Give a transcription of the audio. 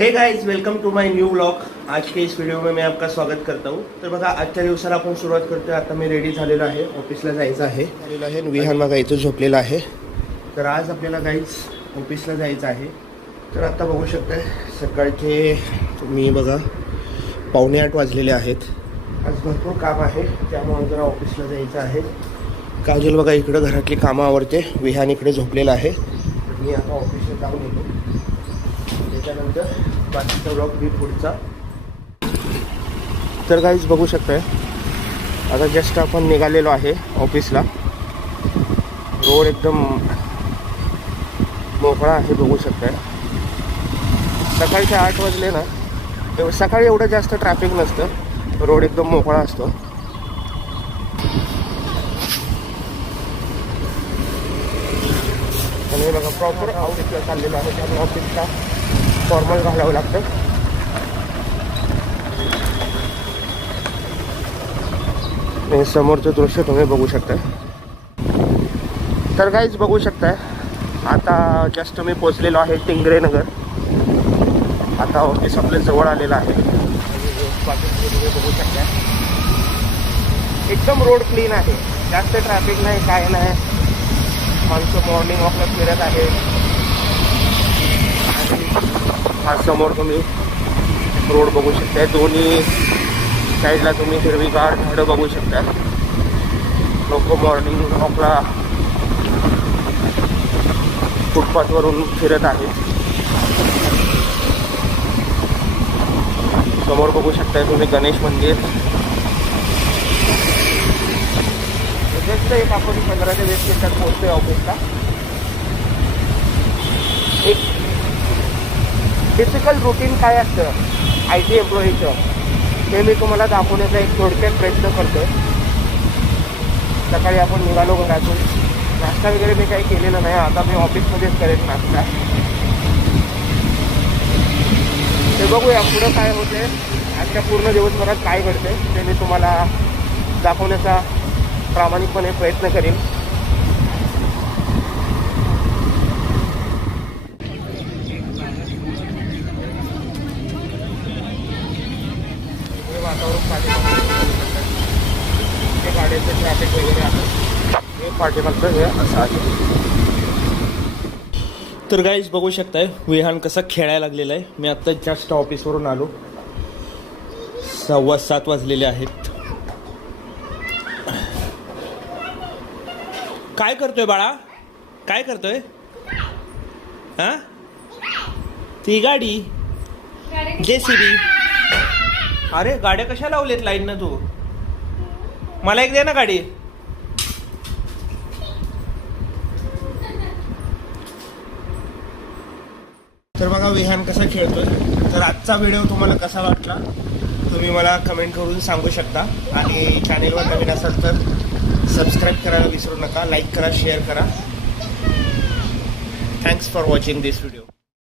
हे guys, welcome to my new vlog. आज के इस वीडियो में मैं आपका स्वागत करता हूँ। तर बघा, आजच्या दिवसाला आपण सुरुवात करतोय। आता मी रेडी झालेलो आहे, ऑफिसला जायचं आहे। विहान बघा इथं झोपलेला आहे। तर आज आपल्याला गाइस ऑफिसला जायचं आहे। तर आता बघू शकताय सकाळचे तुम्ही बघा 7:45 वाजलेले आहेत। आज भरपूर काम आहे, त्यामुळे जरा ऑफिसला जायचं आहे। काजल बघा इकडं घरातली कामं आवरते, विहान इकडे झोपलेला आहे। मी आता ऑफिसला जाऊन येतो, त्याच्यानंतर बाकीचा व्लॉग मी पुढचा। तर गाईज बघू शकताय आता जस्ट आपण निघालेलो आहे ऑफिसला। रोड एकदम मोकळा आहे, बघू शकताय। सकाळचे 8 वाजले ना, सकाळी एवढं जास्त ट्रॅफिक नसतं, रोड एकदम मोकळा असतो। आणि बघा प्रॉपर ऑफिसला चाललेलं आहे, त्यामुळे ऑफिसला फॉर्मल घालावं लागतं। आणि समोरचं दृश्य तुम्ही बघू शकताय। तर गाईज बघू शकताय आता जस्ट मी पोचलेलो आहे टिंगरे नगर। आता ऑफिस आपल्या जवळ आलेलं आहे। तुम्ही बघू शकताय एकदम रोड क्लीन आहे, जास्त ट्रॅफिक नाही, काय नाही। माणसं मॉर्निंग वॉकला फिरत आहे। हा समोर तुम्ही रोड बघू शकताय, दोन्ही साईडला तुम्ही हिरवीगार झाडं बघू शकता। लोक मॉर्निंग वॉकला फुटपाथवरून फिरत आहेत। समोर बघू शकताय तुम्ही गणेश मंदिर। जस्ट एक आपण 15 ते 20 मिनिटात पोहोचतोय ऑफिसला। एक टिपिकल रुटीन काय असतं IT एम्प्लॉईचं, ते मी तुम्हाला दाखवण्याचा एक थोडक्यात प्रयत्न करतोय। सकाळी आपण निघालो घरातून, नाश्ता वगैरे मी काही केलेलं नाही, आता मी ऑफिसमध्येच करेन नाश्ता। ते बघूया पुढं काय होते, आजच्या पूर्ण दिवसभरात काय घडते ते मी तुम्हाला दाखवण्याचा प्रामाणिकपणे प्रयत्न करेन। वातावरण गाड्याचं ट्रॅफिक वगैरे आहे, हे पाठीमागचं हे असं आहे। तर गाईज बघू शकताय विहान कसा खेळायला लागलेला आहे। मी आत्ता जस्ट ऑफिसवरून आलो, 7:15 वाजलेले आहेत। काय करतोय बाळा, काय करतोय? हा ती गाडी JCB। अरे गाड्या कशा लावलेत लाईन ना? तू मला एक दे ना गाडी। तर बघा विहान कसा खेळतोय। तर आजचा व्हिडिओ तुम्हाला कसा वाटला तुम्ही मला कमेंट करून सांगू शकता। आणि चॅनेलवर नवीन असाल तर सबस्क्राईब करायला विसरू नका, लाईक करा, शेअर करा। Thanks for watching this video.